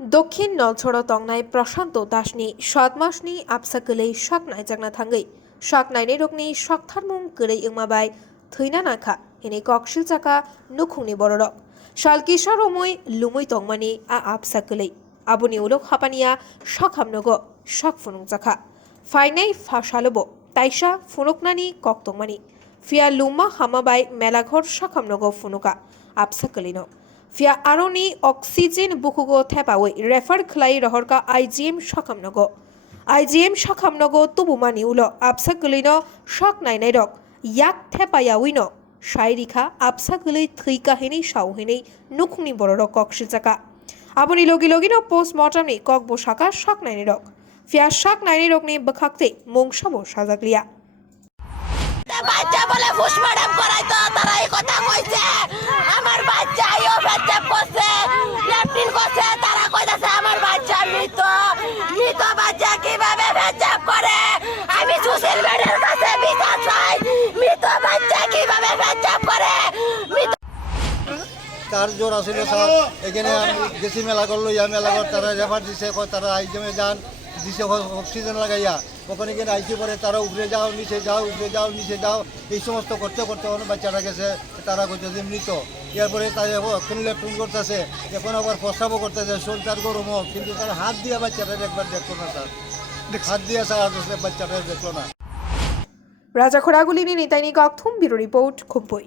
दक्षिण नलछोड़ तंगनाय प्रशांत दासनी 7 मासनि आपसा गोलै शक नायजागना थांगै शक नायनाय रगनि शक्थारमुं गोलै इंमाबाय थैना नाखा हिनै ककशिल चाका नुखुंनि बररक शालकिसा रमै लुमै तंगमानि आ आपसा गोलै आबुनि उलक हापानिया शक हामनगो शक फुनुं चाखा फाइनाय फाशालबो ताइसा फुनुकनानि कक तंगमानि फिया लुमा हामाबाय मेलाघर शक हामनगो फुनुका आपसा गोलैनो फिया आरोनि अक्सिजेन बुकुगो थेपावै रेफार खलाई रहरका आईजीएम शाखामनगो तुबुमानि उलो आपसा गोलैनो शक नायनाय रक याक थेपायावैनो शायरिखा आपसा गोलै थैकाहिनै सावहिनै नुखुंनि बररक ककशिल चाका आबुनि लगी लगिनो पोस्टमर्टमनि कक बोसाका शक नायनाय रक फिया शक नायनाय रकनि बखाक्ते मंसाबो साजागलिया বাচ্চা বলে ফুসমাডাম করাইতো তারা এই কথা কইছে আমার বাচ্চা আইও ফেচপ করছে লেফটিন করছে তারা কইতাছে আমার বাচ্চা মৃত মৃত বাচ্চা কিভাবে ফেচপ করে আমি সোশ্যাল মিডিয়ার কাছে বিচার চাই মৃত বাচ্চা কিভাবে ফেচপ করে তার জোর আসলে স্যার এখানে আমি গেছি মেলা করলো ইয়া মেলা কর তারা রেফার দিছে তারা আইজমে যান দিছে অক্সিজেন লাগাইয়া ওখানে গিয়ে আইসি পরে তারা উপরে যাও নিচে যাও উপরে যাও নিচে যাও এই সমস্ত করতে করতে অনেক বাচ্চারা গেছে তারা কইতেছে মৃত এরপরে তারা এখন লেফটিন করতেছে এখন আবার প্রস্রাবও করতেছে শরীর গরমও কিন্তু তারা হাত দিয়ে বাচ্চাটা একবার দেখলো না স্যার হাত দিয়ে স্যার বাচ্চাটা দেখলো না রাজা খোরাগুলিনি নিতাইনি গকথুম ব্যুরো রিপোর্ট খুবই